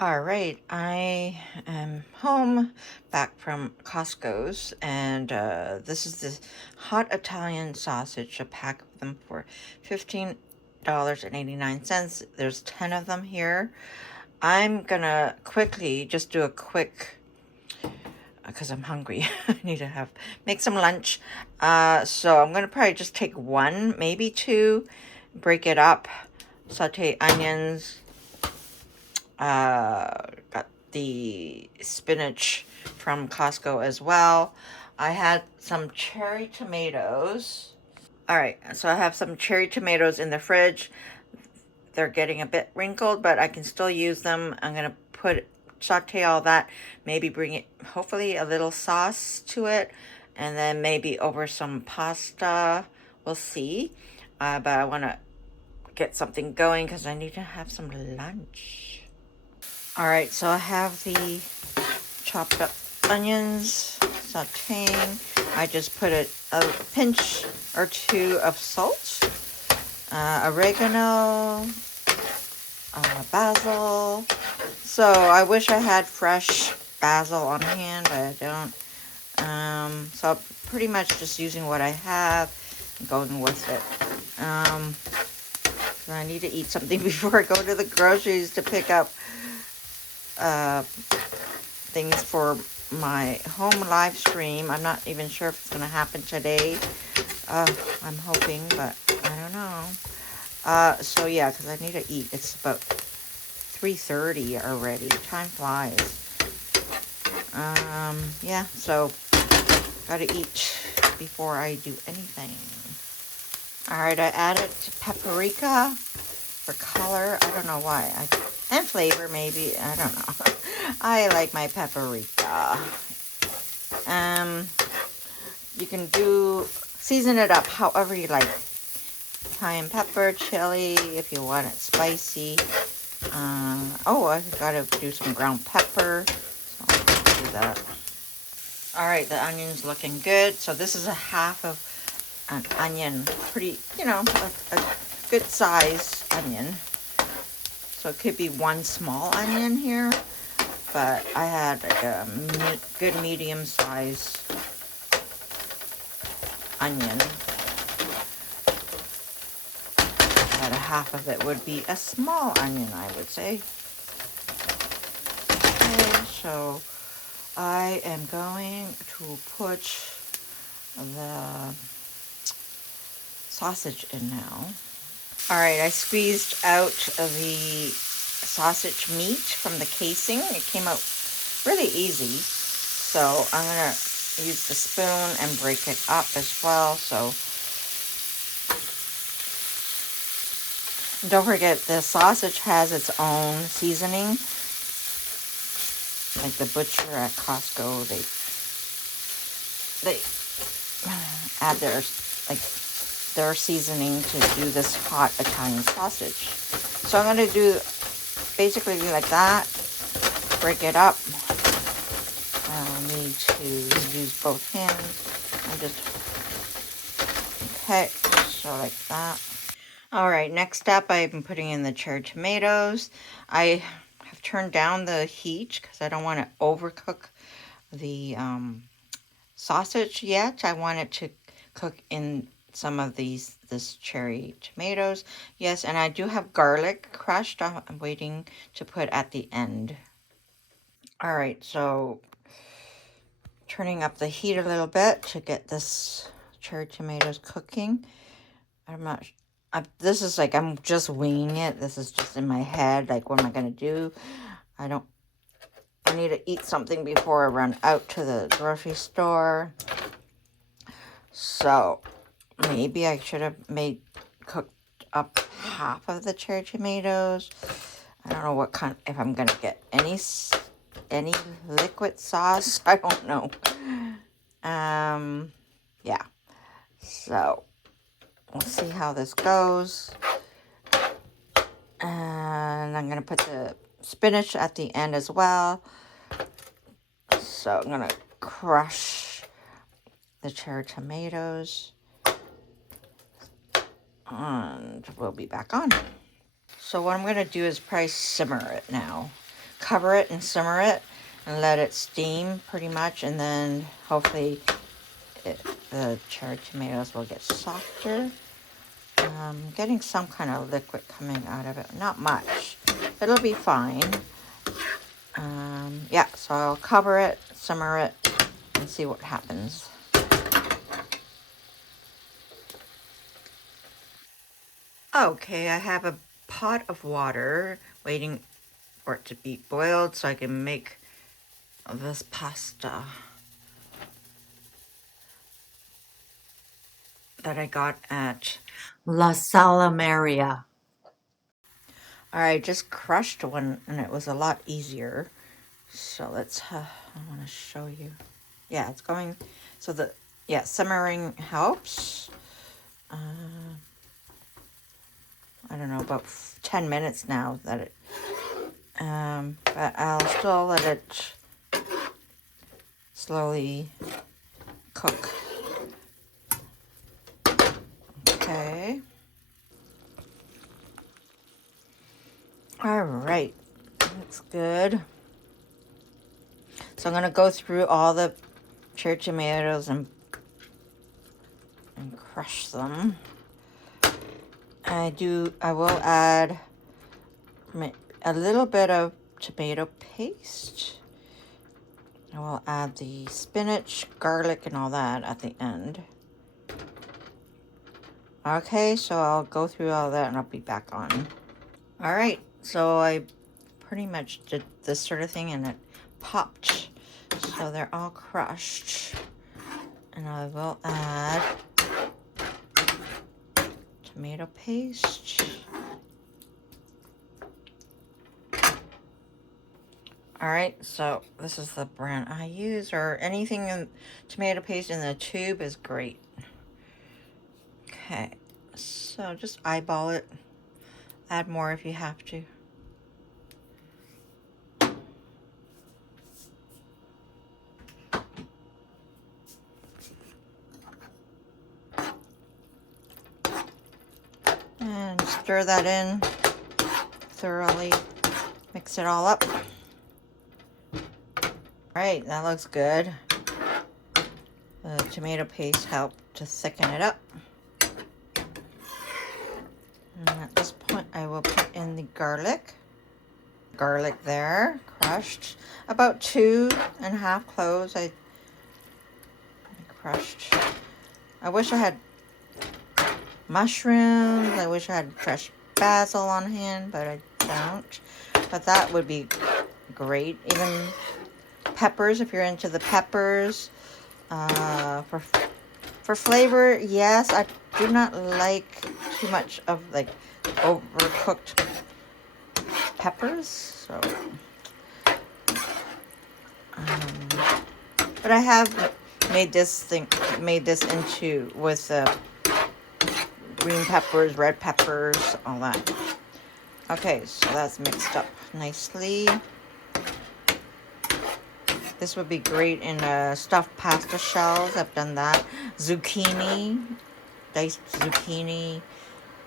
All right, I am home back from Costco's, and this is the hot Italian sausage, a pack of them for $15.89. There's 10 of them here. I'm gonna quickly just do a quick, because I'm hungry. I need to make some lunch. So I'm gonna probably just take one, maybe two, break it up, saute onions. Got the spinach from Costco as well. I had some cherry tomatoes. All right, so I have some cherry tomatoes in the fridge. They're getting a bit wrinkled, but I can still use them. I'm gonna saute all that, maybe bring it, hopefully a little sauce to it, and then maybe over some pasta. We'll see. But I want to get something going because I need to have some lunch. All right, so I have the chopped up onions sauteing. I just put a pinch or two of salt, oregano, basil. So I wish I had fresh basil on hand, but I don't. So I'm pretty much just using what I have and going with it. So I need to eat something before I go to the groceries to pick up things for my home live stream. I'm not even sure if it's going to happen today. I'm hoping, but I don't know. So yeah, because I need to eat. It's about 3:30 already. Time flies. Yeah, so gotta eat before I do anything. All right, I added paprika for color. I don't know why. And flavor, maybe. I don't know. I like my paprika. You can season it up however you like. Cayenne pepper, chili, if you want it spicy. I gotta do some ground pepper. So I'll do that. All right, the onion's looking good. So this is a half of an onion. Pretty, a good size onion. So it could be one small onion here, but I had like a good medium size onion. About a half of it would be a small onion, I would say. Okay, so I am going to put the sausage in now. All right, I squeezed out the sausage meat from the casing. It came out really easy. So I'm going to use the spoon and break it up as well. So don't forget, the sausage has its own seasoning. Like the butcher at Costco, they add their seasoning to do this hot Italian sausage. So I'm going to do basically like that. Break it up. I'll need to use both hands. Okay, so like that. All right, next up, I'm putting in the cherry tomatoes. I have turned down the heat because I don't want to overcook the sausage yet. I want it to cook in some of this cherry tomatoes. Yes, and I do have garlic crushed. I'm waiting to put at the end. All right, so turning up the heat a little bit to get this cherry tomatoes cooking. This is like, I'm just winging it. This is just in my head. Like, what am I going to do? I need to eat something before I run out to the grocery store. So maybe I should have cooked up half of the cherry tomatoes. I don't know if I'm going to get any liquid sauce. I don't know. Yeah. So we'll see how this goes. And I'm going to put the spinach at the end as well. So I'm going to crush the cherry tomatoes. And we'll be back on. So what I'm going to do is probably simmer it now. cover it and simmer it and let it steam pretty much, and then hopefully the cherry tomatoes will get softer. Getting some kind of liquid coming out of it, not much. It'll be fine. Yeah, so I'll cover it, simmer it, and see what happens. Okay, I have a pot of water waiting for it to be boiled so I can make this pasta that I got at La Salamaria. I just crushed one and it was a lot easier. So let's, I want to show you. Yeah, it's going, so yeah, simmering helps. I don't know, about 10 minutes now that it, but I'll still let it slowly cook. Okay. All right, that's good. So I'm gonna go through all the cherry tomatoes and crush them. I will add a little bit of tomato paste. I will add the spinach, garlic, and all that at the end. Okay, so I'll go through all that and I'll be back on. All right, so I pretty much did this sort of thing and it popped. So they're all crushed. And I will add tomato paste. All right, so this is the brand I use, or anything in tomato paste in the tube is great. Okay, so just eyeball it. Add more if you have to. And stir that in thoroughly. Mix it all up. Right, that looks good. The tomato paste helped to thicken it up. And at this point, I will put in the garlic. Garlic there, crushed. About 2.5 cloves I crushed. I wish I had mushrooms. I wish I had fresh basil on hand, but I don't. But that would be great. Even peppers, if you're into the peppers. For flavor, yes, I do not like too much of like overcooked peppers. So, but I have made this into with green peppers, red peppers, all that. Okay, so that's mixed up nicely. This would be great in stuffed pasta shells. I've done that. Zucchini, diced zucchini.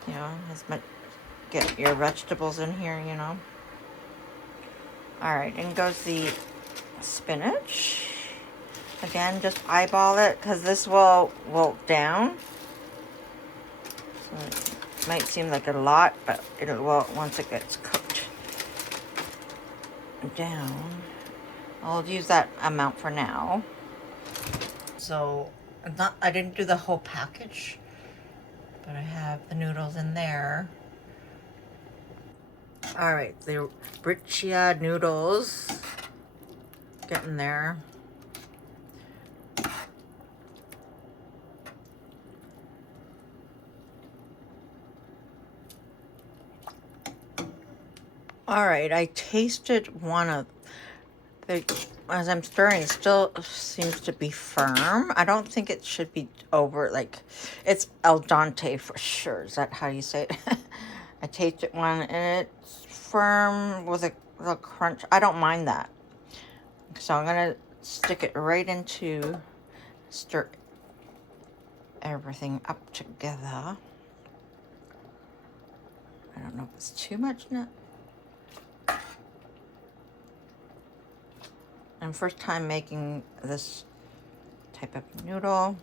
You know, get your vegetables in here, you know. All right, in goes the spinach. Again, just eyeball it because this will wilt down. So it might seem like a lot, but it'll wilt once it gets cooked down. I'll use that amount for now. So I didn't do the whole package, but I have the noodles in there. All right, the Riccia noodles, getting there. All right, I tasted one of the, as I'm stirring, it still seems to be firm. I don't think it should be over, like, it's al dente for sure. Is that how you say it? I tasted one and it's firm with a little crunch. I don't mind that. So I'm gonna stick it right into, stir everything up together. I don't know if it's too much now. I'm first time making this type of noodle.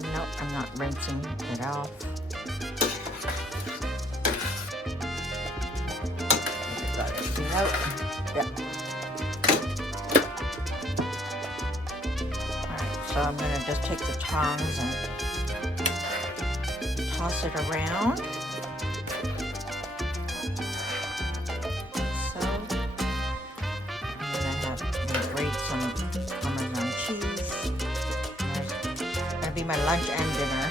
No, I'm not rinsing it off. Got it out. Yeah. Alright, so I'm gonna just take the tongs and toss it around. So I'm gonna grate some Parmesan cheese. Gonna be my lunch and dinner.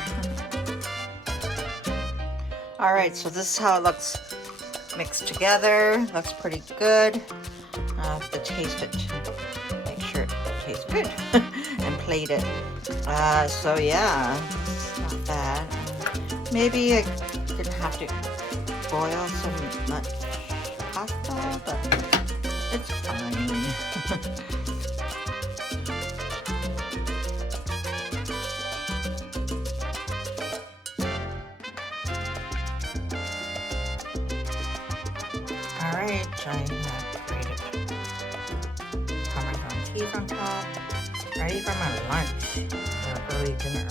All right, so this is how it looks mixed together. Looks pretty good. I'll have to taste it to make sure it tastes good and plate it. So yeah, it's not bad. Maybe I didn't have to boil so much pasta, but it's fine. Alright, I have grated Parmesan cheese on top. Ready for my lunch or early dinner.